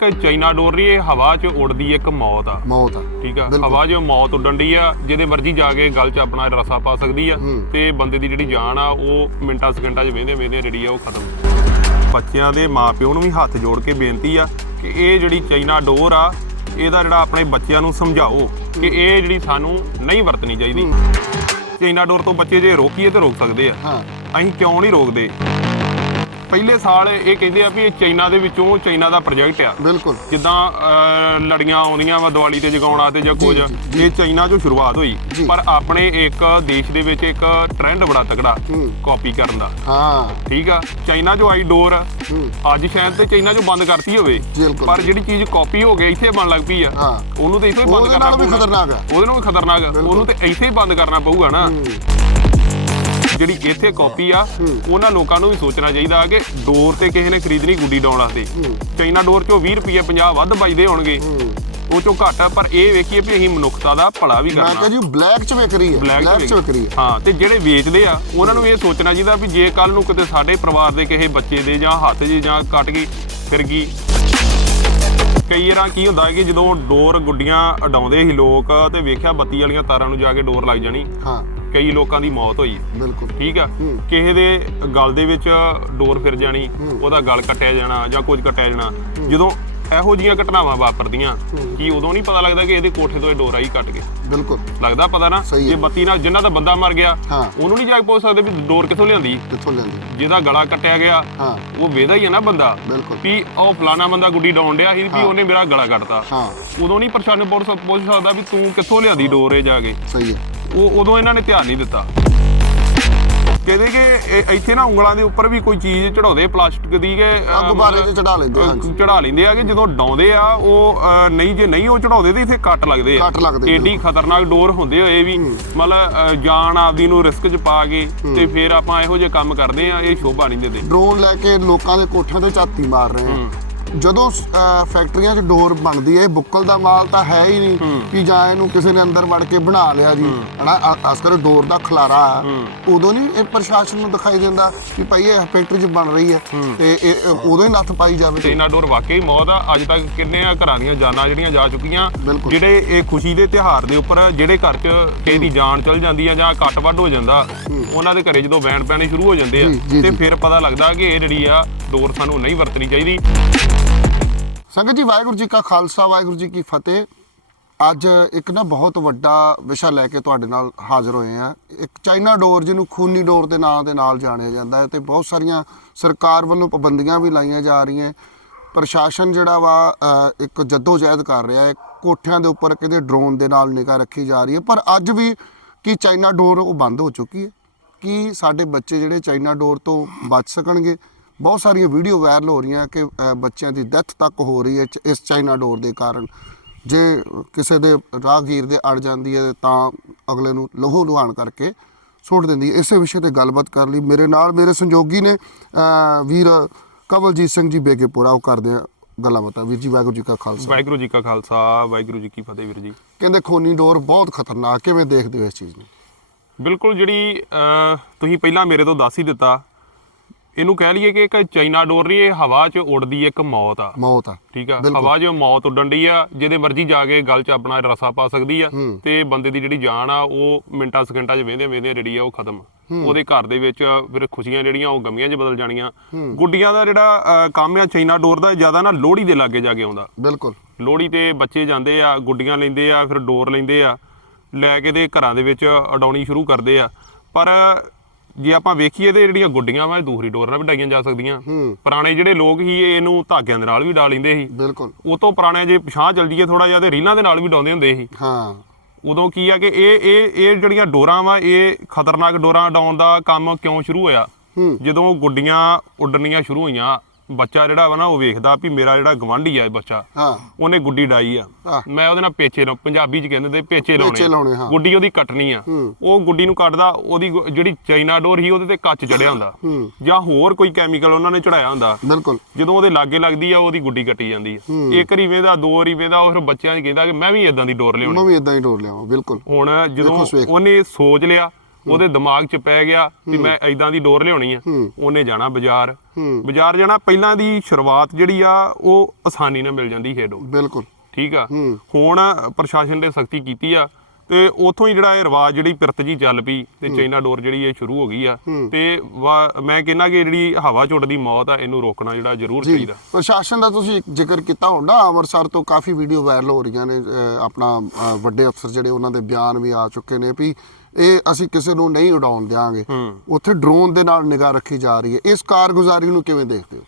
ਕਿ ਚਾਈਨਾ ਡੋਰ ਨਹੀਂ ਇਹ ਹਵਾ 'ਚ ਉੜਦੀ ਇੱਕ ਮੌਤ ਆ। ਮੌਤ ਆ। ਠੀਕ ਆ? ਬਿਲਕੁਲ। ਹਵਾ 'ਚ ਮੌਤ ਉੱਡਣ ਦੀ ਆ ਜਿਹਦੇ ਮਰਜ਼ੀ ਜਾ ਕੇ ਗਲ 'ਚ ਆਪਣਾ ਰਸਾ ਪਾ ਸਕਦੀ ਆ ਹੂੰ। ਤੇ ਬੰਦੇ ਦੀ ਜਿਹੜੀ ਜਾਨ ਆ ਉਹ ਮਿੰਟਾਂ ਸਕਿੰਟਾਂ 'ਚ ਵੇਂਦੇ ਵੇਂਦੇ ਜਿਹੜੀ ਆ ਉਹ ਖਤਮ। ਬੱਚਿਆਂ ਦੇ ਮਾਪਿਓ ਨੂੰ ਵੀ ਹੱਥ ਜੋੜ ਕੇ ਬੇਨਤੀ ਆ ਕਿ ਇਹ ਜਿਹੜੀ ਚਾਈਨਾ ਡੋਰ ਆ ਇਹਦਾ ਜਿਹੜਾ ਆਪਣੇ ਬੱਚਿਆਂ ਨੂੰ ਸਮਝਾਓ ਕਿ ਇਹ ਜਿਹੜੀ ਸਾਨੂੰ ਨਹੀਂ ਵਰਤਣੀ ਚਾਹੀਦੀ। ਚਾਈਨਾ ਡੋਰ ਤੋਂ ਬੱਚੇ ਜੇ ਰੋਕੀਏ ਤੇ ਰੋਕ ਸਕਦੇ ਆ। ਹਾਂ। ਅਸੀਂ ਕਿਉਂ ਨਹੀਂ ਰੋਕਦੇ? ਪਹਿਲੇ ਸਾਲ ਇਹ ਕਹਿੰਦੇ ਆ ਵੀ ਇਹ ਚਾਈਨਾ ਦੇ ਵਿੱਚੋਂ ਚਾਈਨਾ ਦਾ ਪ੍ਰੋਜੈਕਟ ਆ। ਬਿਲਕੁਲ। ਜਿੱਦਾਂ ਅਹ, ਲੜੀਆਂ ਆਉਂਦੀਆਂ ਵਾ ਦੀਵਾਲੀ ਤੇ ਜਗਾਉਣਾ ਤੇ ਜਾਂ ਕੁਝ। ਜੀ, ਜੀ। ਇਹ ਚਾਈਨਾ ਤੋਂ ਸ਼ੁਰੂਆਤ ਹੋਈ। ਜੀ। ਪਰ ਆਪਣੇ ਇੱਕ ਦੇਸ਼ ਦੇ ਵਿੱਚ ਇੱਕ ਟ੍ਰੈਂਡ ਬੜਾ ਤਕੜਾ ਹੂੰ। ਕਾਪੀ ਕਰਨ ਦਾ। ਹਾਂ। ਠੀਕ ਆ? ਚਾਈਨਾ ਜੋ ਆਈ ਡੋਰ। ਹੂੰ। ਅੱਜ ਸ਼ਾਇਦ ਤੇ ਚਾਈਨਾ ਚੋਂ ਬੰਦ ਕਰਤੀ ਹੋਵੇ। ਬਿਲਕੁਲ। ਪਰ ਜਿਹੜੀ ਚੀਜ਼ ਕਾਪੀ ਹੋ ਗਈ ਇੱਥੇ ਬਣ ਲੱਗ ਪਈ ਆ। ਹਾਂ। ਉਹਨੂੰ ਤੇ ਇੱਥੇ ਹੀ ਬੰਦ ਉਹਦੇ ਕਰਨਾ ਨਾਲ ਵੀ ਪਊਗਾ। ਖਤਰਨਾਕ ਆ। ਉਹਦੇ ਨਾਲ ਵੀ ਖਤਰਨਾਕ ਆ। ਉਹਨੂੰ ਤੇ ਇੱਥੇ ਹੀ ਬੰਦ ਕਰਨਾ ਪਊਗਾ ਨਾ। ਜਿਹੜੀ ਇੱਥੇ ਕਾਪੀ ਆ। ਉਹਨਾਂ ਲੋਕਾਂ ਨੂੰ ਵੀ ਸੋਚਣਾ ਚਾਹੀਦਾ ਕਿ ਡੋਰ ਤੇ ਕਿਸੇ ਨੇ ਖਰੀਦਣੀ ਗੁੱਡੀ ਡਾਉਣ ਵਾਸਤੇ। ਚਾਈਨਾ ਡੋਰ ਚੋਂ 20 ਰੁਪਏ 50 ਵੱਧ ਬਚਦੇ ਹੋਣਗੇ। ਉਹ ਚੋਂ ਘੱਟ ਆ ਪਰ ਇਹ ਵੇਖੀਏ ਵੀ ਅਸੀਂ ਮਨੁੱਖਤਾ ਦਾ ਭਲਾ ਵੀ ਮੈਂ ਕਰਨਾ ਕਹਾਂ ਜੀ ਬਲੈਕ ਚ ਵਿਕ ਰਹੀ ਹੈ ਬਲੈਕ ਚ ਵਿਕ ਰਹੀ ਹੈ ਹਾਂ ਤੇ ਜਿਹੜੇ ਵੇਚਦੇ ਆ ਉਹਨਾਂ ਨੂੰ ਇਹ ਸੋਚਣਾ ਚਾਹੀਦਾ ਵੀ ਜੇ ਕੱਲ ਨੂੰ ਕਿਤੇ ਸਾਡੇ ਪਰਿਵਾਰ ਦੇ ਕਿਸੇ ਬੱਚੇ ਦੇ ਜਾਂ ਹੱਥ 'ਚ ਜਾਂ ਕੱਟ ਗਈ ਫਿਰ ਗਈ ਕਈ ਵਾਰਾਂ ਕੀ ਹੁੰਦਾ ਹੈ ਕਿ ਜਦੋਂ ਡੋਰ ਗੁੱਡੀਆਂ ਉਡਾਉਂਦੇ ਸੀ ਲੋਕ ਤੇ ਵੇਖਿਆ ਬੱਤੀ ਵਾਲੀਆਂ ਤਾਰਾਂ ਨੂੰ ਜਾ ਕੇ ਡੋਰ ਲੱਗ ਜਾਣੀ ਹਾਂ ਕਈ ਲੋਕਾਂ ਦੀ ਮੌਤ ਹੋਈ। ਬਿਲਕੁਲ। ਠੀਕ ਆ? ਹੂੰ। ਕਿਸੇ ਦੇ ਗਲ ਦੇ ਵਿੱਚ ਡੋਰ ਫਿਰ ਜਾਣੀ ਹੂੰ। ਉਹਦਾ ਗਲ ਕੱਟਿਆ ਜਾਣਾ ਜਾਂ ਕੁਝ ਕੱਟਿਆ ਜਾਣਾ। ਜਦੋਂ ਇਹੋ ਜੀਆਂ ਘਟਨਾਵਾਂ ਵਾਪਰਦੀਆਂ ਹੂੰ। ਕੀ ਉਦੋਂ ਨਹੀਂ ਪਤਾ ਲੱਗਦਾ ਕਿ ਇਹਦੇ ਕੋਠੇ ਤੋਂ ਇਹ ਡੋਰ ਆਈ ਕੱਟ ਕੇ ਬਿਲਕੁਲ। ਲੱਗਦਾ ਪਤਾ ਨਾ? ਹੈ। ਜੇ ਬੱਤੀ ਨਾਲ ਜਿੰਨਾ ਦਾ ਬੰਦਾ ਮਰ ਗਿਆ ਹਾਂ। ਉਹਨੂੰ ਨਹੀਂ ਜਾ ਕੇ ਪੁੱਛ ਸਕਦੇ ਵੀ ਡੋਰ ਕਿੱਥੋਂ ਲਿਆਂਦੀ? ਕਿੱਥੋਂ ਲੈਂਦੇ ਜਿਹਦਾ ਗਲਾ ਕੱਟਿਆ ਗਿਆ ਹਾਂ। ਉਹ ਵੇਦਾ ਹੀ ਹੈ ਨਾ ਬੰਦਾ। ਬਿਲਕੁਲ। ਵੀ ਉਹ ਫਲਾਣਾ ਬੰਦਾ ਗੁੱਡੀ ਡਾਉਣ ਡਿਆ ਸੀ ਵੀ ਹਾਂ। ਉਹਨੇ ਮੇਰਾ ਗਲਾ ਕੱਟਤਾ। ਹਾਂ। ਉਦੋਂ ਨਹੀਂ ਪਰੇਸ਼ਾਨ ਪੁੱਛ ਪੁੱਛ ਸਕਦਾ ਵੀ ਤੂੰ ਕਿੱਥੋਂ ਲਿਆਂਦੀ ਡੋਰ ਇਹ ਜਾ ਕੇ? ਸਹੀ ਹੈ। ਉਹ ਉਦੋਂ ਇਹਨਾਂ ਨੇ ਧਿਆਨ ਨਹੀਂ ਦਿੱਤਾ। ਕਹਿੰਦੇ ਕਿ ਇੱਥੇ ਨਾ ਉਂਗਲਾਂ ਦੇ ਉੱਪਰ ਵੀ ਕੋਈ ਚੀਜ਼ ਚੜਾਉਂਦੇ ਪਲਾਸਟਿਕ ਦੀ ਕਿ ਗੁਬਾਰੇ ਤੇ ਚੜਾ ਲੈਂਦੇ ਹਾਂਜੀ। ਚੜਾ ਲੈਂਦੇ ਆ ਕਿ ਜਦੋਂ ਡਾਉਂਦੇ ਆ ਉਹ ਨਹੀਂ ਜੇ ਨਹੀਂ ਉਹ ਚੜਾਉਂਦੇ ਤੇ ਇੱਥੇ ਕੱਟ ਲੱਗਦੇ ਆ। ਕੱਟ ਲੱਗਦੇ, ਏਡੀ ਖਤਰਨਾਕ ਡੋਰ ਹੁੰਦੇ ਹੋਏ ਵੀ। ਮਤਲਬ ਜਾਨ ਆਪਦੀ ਨੂੰ ਰਿਸਕ 'ਚ ਪਾ ਕੇ ਤੇ ਫਿਰ ਆਪਾਂ ਇਹੋ ਜਿਹੇ ਕੰਮ ਕਰਦੇ ਆ ਇਹ ਸ਼ੋਭਾ ਨਹੀਂ ਦਿੰਦੇ। ਡਰੋਨ ਲੈ ਕੇ ਲੋਕਾਂ ਦੇ ਕੋਠਿਆਂ ਤੇ ਝਾਤੀ ਮਾਰ ਰਹੇ ਆ। ਜਦੋਂ ਅਹ, ਫੈਕਟਰੀਆਂ 'ਚ ਡੋਰ ਬਣਦੀ ਹੈ ਬੁੱਕਲ ਦਾ ਮਾਲ ਤਾਂ ਹੈ ਹੀ ਨਹੀਂ ਕਿ ਜਾਂ ਇਹਨੂੰ ਕਿਸੇ ਨੇ ਅੰਦਰ ਵੜ ਕੇ ਬਣਾ ਲਿਆ ਜੀ। ਹਨਾ ਅਸਕਰ ਡੋਰ ਦਾ ਖਲਾਰਾ। ਆ, ਉਦੋਂ ਨਹੀਂ ਇਹ ਪ੍ਰਸ਼ਾਸਨ ਨੂੰ ਦਿਖਾਈ ਦਿੰਦਾ ਕਿ ਭਾਈ ਇਹ ਫੈਕਟਰੀ 'ਚ ਬਣ ਰਹੀ ਹੈ ਤੇ ਇਹ ਇਹ ਉਦੋਂ ਹੀ ਨੱਥ ਪਾਈ ਜਾਵੇ ਚਾਈਨਾ ਡੋਰ ਵਾਕਈ ਮੌਤ ਆ। ਅੱਜ ਤੱਕ ਕਿੰਨੇ ਆ ਘਰਾਂ ਦੀਆਂ ਜਾਨਾਂ ਜਿਹੜੀਆਂ ਜਾ ਚੁੱਕੀਆਂ। ਬਿਲਕੁਲ। ਜਿਹੜੇ ਇਹ ਖੁਸ਼ੀ ਦੇ ਤਿਹਾਰ ਦੇ ਉੱਪਰ ਜਿਹੜੇ ਘਰ 'ਚ ਕਿਸੇ ਦੀ ਜਾਨ ਚਲ ਜਾਂਦੀ ਆ ਜਾਂ ਕੱਟ ਵੱਢ ਹੋ ਜਾਂਦਾ ਉਹਨਾਂ ਦੇ ਘਰੇ ਜਦੋਂ ਵੈਣ ਪੈਣੇ ਸ਼ੁਰੂ ਹੋ ਜਾਂਦੇ ਆ ਜੀ, ਜੀ, ਤੇ ਜੀ। ਫਿਰ ਪਤਾ ਲੱਗਦਾ ਕਿ ਇਹ ਜਿਹੜੀ ਆ ਡੋਰ ਸਾਨੂੰ ਨਹੀਂ ਵਰਤਣੀ ਚਾਹੀਦੀ। ਸੰਗਤ ਜੀ ਵਾਹਿਗੁਰੂ ਜੀ ਕਾ ਖਾਲਸਾ ਵਾਹਿਗੁਰੂ ਜੀ ਕੀ ਫਤਿਹ। ਅੱਜ ਇੱਕ ਨਾ ਬਹੁਤ ਵੱਡਾ ਵਿਸ਼ਾ ਲੈ ਕੇ ਤੁਹਾਡੇ ਨਾਲ ਹਾਜ਼ਰ ਹੋਏ ਆ ਇੱਕ ਚਾਈਨਾ ਡੋਰ ਜਿਹਨੂੰ ਖੂਨੀ ਡੋਰ ਦੇ ਨਾਂ ਦੇ ਨਾਲ ਜਾਣਿਆ ਜਾਂਦਾ ਹੈ ਤੇ ਬਹੁਤ ਸਾਰੀਆਂ ਸਰਕਾਰ ਵੱਲੋਂ ਪਾਬੰਦੀਆਂ ਵੀ ਲਾਈਆਂ ਜਾ ਰਹੀਆਂ। ਪ੍ਰਸ਼ਾਸਨ ਜਿਹੜਾ ਵਾ ਅ, ਇੱਕ ਜਹਿਦ ਕਰ ਰਿਹਾ ਹੈ ਕੋਠਿਆਂ ਦੇ ਉੱਪਰ ਕਿਤੇ ਡਰੋਨ ਦੇ ਨਾਲ ਨਿਗਾਹ ਰੱਖੀ ਜਾ ਰਹੀ ਹੈ। ਪਰ ਅੱਜ ਵੀ ਕੀ ਚਾਈਨਾ ਡੋਰ ਉਹ ਬੰਦ ਹੋ ਚੁੱਕੀ ਹੈ? ਕੀ ਸਾਡੇ ਬੱਚੇ ਜਿਹੜੇ ਚਾਈਨਾ ਡੋਰ ਤੋਂ ਬਚ ਸਕਣਗੇ? ਬਹੁਤ ਸਾਰੀਆਂ ਵੀਡੀਓ ਵਾਇਰਲ ਹੋ ਰਹੀਆਂ ਕਿ ਬੱਚਿਆਂ ਦੀ ਡੈਥ ਤੱਕ ਹੋ ਰਹੀ ਹੈ ਇਸ ਚਾਈਨਾ ਡੋਰ ਦੇ ਕਾਰਨ। ਜੇ ਕਿਸੇ ਦੇ ਰਾਹਗੀਰ ਦੇ ਅੜ ਜਾਂਦੀ ਹੈ ਤਾਂ ਅਗਲੇ ਨੂੰ ਲਹੂ ਲੁਹਾਨ ਕਰਕੇ ਸੁੱਟ ਦਿੰਦੀ ਹੈ। ਇਸੇ ਵਿਸ਼ੇ ਤੇ ਗੱਲਬਾਤ ਕਰਨ ਲਈ। ਮੇਰੇ ਨਾਲ ਮੇਰੇ ਸੰਯੋਗੀ ਨੇ ਵੀਰ ਕਵਲਜੀਤ ਸਿੰਘ ਜੀ ਬੇਗੇਪੁਰਾ। ਉਹ ਕਰਦੇ ਆ ਗੱਲਾਂ ਬਾਤਾਂ। ਵੀਰ ਜੀ ਵਾਹਿਗੁਰੂ ਜੀ ਕਾ ਖਾਲਸਾ। ਵਾਹਿਗੁਰੂ ਜੀ ਕਾ ਖਾਲਸਾ। ਵਾਹਿਗੁਰੂ ਜੀ ਕੀ ਫਤਿਹ ਵੀਰ ਜੀ। ਕਹਿੰਦੇ ਖੋਨੀ ਡੋਰ ਬਹੁਤ ਖਤਰਨਾਕ। ਕਿਵੇਂ ਦੇਖਦੇ ਹੋ ਇਸ ਚੀਜ਼ ਨੂੰ? ਬਿਲਕੁਲ ਜਿਹੜੀ ਤੁਸੀਂ ਪਹਿਲਾਂ ਮੇਰੇ ਤੋਂ ਦੱਸ ਹੀ ਦਿੱਤਾ ਇਹਨੂੰ ਕਹਿ ਲਈਏ ਕਿ ਇੱਕ ਚਾਈਨਾ ਡੋਰ ਨਹੀਂ ਇਹ ਹਵਾ 'ਚ ਉੜਦੀ ਇੱਕ ਮੌਤ ਆ। ਮੌਤ ਆ। ਠੀਕ ਆ। ਹਵਾ 'ਚ ਮੌਤ ਉੱਡਣ ਡਈ ਆ ਜਿਹਦੇ ਮਰਜ਼ੀ ਜਾ ਕੇ ਗਲ 'ਚ ਆਪਣਾ ਰਸਾ ਪਾ ਸਕਦੀ ਆ। ਤੇ ਬੰਦੇ ਦੀ ਜਿਹੜੀ ਜਾਨ ਆ ਉਹ ਮਿੰਟਾਂ ਸਕਿੰਟਾਂ 'ਚ ਵੇਂਦੇ ਵੇਂਦੇ ਜਿਹੜੀ ਆ ਉਹ ਖਤਮ। ਉਹਦੇ ਘਰ ਦੇ ਵਿੱਚ ਫਿਰ ਖੁਸ਼ੀਆਂ ਜਿਹੜੀਆਂ ਉਹ ਗਮੀਆਂ 'ਚ ਬਦਲ ਜਾਣੀਆਂ। ਗੁੱਡੀਆਂ ਦਾ ਜਿਹੜਾ ਕੰਮ ਆ ਚਾਈਨਾ ਡੋਰ ਦਾ ਜ਼ਿਆਦਾ ਨਾ ਲੋਹੜੀ ਦੇ ਲਾਗੇ ਜਾ ਕੇ ਆਉਂਦਾ। ਬਿਲਕੁਲ। ਲੋਹੜੀ ਤੇ ਬੱਚੇ ਜਾਂਦੇ ਆ ਗੁੱਡੀਆਂ ਲੈਂਦੇ ਆ ਫਿਰ ਡੋਰ ਲੈਂਦੇ ਆ ਲੈ ਕੇ ਤੇ ਘਰਾਂ ਦੇ ਵਿੱਚ ਉਡਾਉਣੀ ਸ਼ੁਰੂ ਕਰਦੇ ਆ। ਪਰ ਜੇ ਆਪਾਂ ਵੇਖੀਏ ਤੇ ਜਿਹੜੀਆਂ ਗੁੱਡੀਆਂ ਵਾ ਇਹ ਦੂਸਰੀ ਡੋਰ ਨਾਲ ਵੀ ਡਾਈਆਂ ਜਾ ਸਕਦੀਆਂ। ਪੁਰਾਣੇ ਜਿਹੜੇ ਲੋਕ ਸੀ ਇਹਨੂੰ ਧਾਗਿਆਂ ਦੇ ਨਾਲ ਵੀ ਡਾ ਲੈਂਦੇ ਸੀ। ਬਿਲਕੁਲ। ਉਹ ਤੋਂ ਪੁਰਾਣੇ ਜੇ ਪਛਾਹ ਚੱਲ ਜੀਏ ਥੋੜਾ ਜਿਹਾ ਤੇ ਰੀਲਾਂ ਦੇ ਨਾਲ ਵੀ ਡਾਉਂਦੇ ਹੁੰਦੇ ਸੀ। ਹਾਂ। ਉਦੋਂ ਕੀ ਆ ਕਿ ਇਹ ਇਹ ਇਹ ਜਿਹੜੀਆਂ ਡੋਰਾਂ ਵਾ ਇਹ ਖਤਰਨਾਕ ਡੋਰਾਂ ਡਾਉਣ ਦਾ ਕੰਮ ਕਿਉਂ ਸ਼ੁਰੂ ਹੋਇਆ? ਜਦੋਂ ਗੁੱਡੀਆਂ ਉੱਡਣੀਆਂ ਸ਼ੁਰੂ ਹੋਈਆਂ ਬੱਚਾ ਜਿਹੜਾ ਵਾ ਨਾ ਉਹ ਵੇਖਦਾ ਵੀ ਮੇਰਾ ਜਿਹੜਾ ਗਵਾਂਢੀ ਆ ਇਹ ਬੱਚਾ ਹਾਂ। ਉਹਨੇ ਗੁੱਡੀ ਡਾਈ ਆ। ਮੈਂ ਉਹਦੇ ਨਾਲ ਪੇਚੇ ਲਾਉ ਪੰਜਾਬੀ ਚ ਕਹਿੰਦੇ ਤੇ ਪੇਚੇ ਲਾਉਣੇ। ਗੁੱਡੀ ਉਹਦੀ ਕੱਟਣੀ ਆ। ਉਹ ਗੁੱਡੀ ਨੂੰ ਕੱਟਦਾ ਉਹਦੀ ਜਿਹੜੀ ਚਾਈਨਾ ਡੋਰ ਸੀ ਉਹਦੇ ਤੇ ਕੱਚ ਚੜਿਆ ਹੁੰਦਾ। ਜਾਂ ਹੋਰ ਕੋਈ ਕੈਮੀਕਲ ਉਹਨਾਂ ਨੇ ਚੜਾਇਆ ਹੁੰਦਾ। ਬਿਲਕੁਲ। ਜਦੋਂ ਉਹਦੇ ਲਾਗੇ ਲੱਗਦੀ ਆ ਉਹਦੀ ਗੁੱਡੀ ਕੱਟੀ ਜਾਂਦੀ ਆ। ਇੱਕ ਰੀ ਵੇਦਾ ਦੋ ਰੀ ਵੇਦਾ ਉਹ ਫਿਰ ਬੱਚਿਆਂ ਨੂੰ ਕਹਿੰਦਾ ਕਿ ਮੈਂ ਵੀ ਇਦਾਂ ਦੀ ਡੋਰ ਲਿਆਉਣੀ। ਮੈਂ ਵੀ ਇਦਾਂ ਹੀ ਡੋਰ ਲਿਆਵਾਂ ਬਿਲਕੁਲ। ਹੁਣ ਜਦੋਂ। ਉਹਨੇ ਸੋਚ ਲਿਆ ਉਹਦੇ ਦਿਮਾਗ 'ਚ ਪੈ ਗਿਆ ਕਿ ਮੈਂ ਐਦਾਂ ਦੀ ਡੋਰ ਲਿਆਉਣੀ ਆ। ਉਹਨੇ ਜਾਣਾ ਬਾਜ਼ਾਰ। ਬਾਜ਼ਾਰ ਜਾਣਾ ਪਹਿਲਾਂ ਦੀ ਸ਼ੁਰੂਆਤ ਜਿਹੜੀ ਆ ਉਹ ਆਸਾਨੀ ਨਾਲ ਮਿਲ ਜਾਂਦੀ ਹੈ ਡੋਰ ਬਿਲਕੁਲ। ਠੀਕ ਆ? ਹੁਣ ਪ੍ਰਸ਼ਾਸਨ ਨੇ ਸਖਤੀ ਕੀਤੀ ਆ ਤੇ ਉਥੋਂ ਹੀ ਜਿਹੜਾ ਇਹ ਰਿਵਾਜ ਜਿਹੜੀ ਪਿਰਤ ਜੀ ਚੱਲ ਪਈ ਤੇ ਚਾਈਨਾ ਡੋਰ ਜਿਹੜੀ ਇਹ ਸ਼ੁਰੂ ਹੋ ਗਈ ਆ ਤੇ ਮੈਂ ਕਹਿੰਦਾ ਕਿ ਜਿਹੜੀ ਹਵਾ ਝੁੱਟ ਦੀ ਮੌਤ ਆ ਇਹਨੂੰ ਰੋਕਣਾ ਜਿਹੜਾ ਜ਼ਰੂਰ ਚਾਹੀਦਾ। ਪ੍ਰਸ਼ਾਸਨ ਦਾ ਤੁਸੀਂ ਜ਼ਿਕਰ ਕੀਤਾ ਹੁੰਦਾ ਅੰਮ੍ਰਿਤਸਰ ਤੋਂ ਕਾਫੀ ਵੀਡੀਓ ਵਾਇਰਲ ਹੋ ਰਹੀਆਂ ਨੇ ਆਪਣਾ ਵੱਡੇ ਅਫਸਰ ਜਿਹੜੇ ਉਹਨਾਂ ਦੇ ਬਿਆਨ ਵੀ ਆ ਚੁੱਕੇ ਨੇ ਵੀ ਇਹ ਅਸੀਂ ਕਿਸੇ ਨੂੰ ਨਹੀਂ ਉਡਾਉਣ ਦਿਆਂਗੇ। ਉੱਥੇ ਡਰੋਨ ਦੇ ਨਾਲ ਨਿਗਾਹ ਰੱਖੀ ਜਾ ਰਹੀ ਹੈ। ਇਸ ਕਾਰਗੁਜ਼ਾਰੀ ਨੂੰ ਕਿਵੇਂ ਦੇਖਦੇ ਹੋ?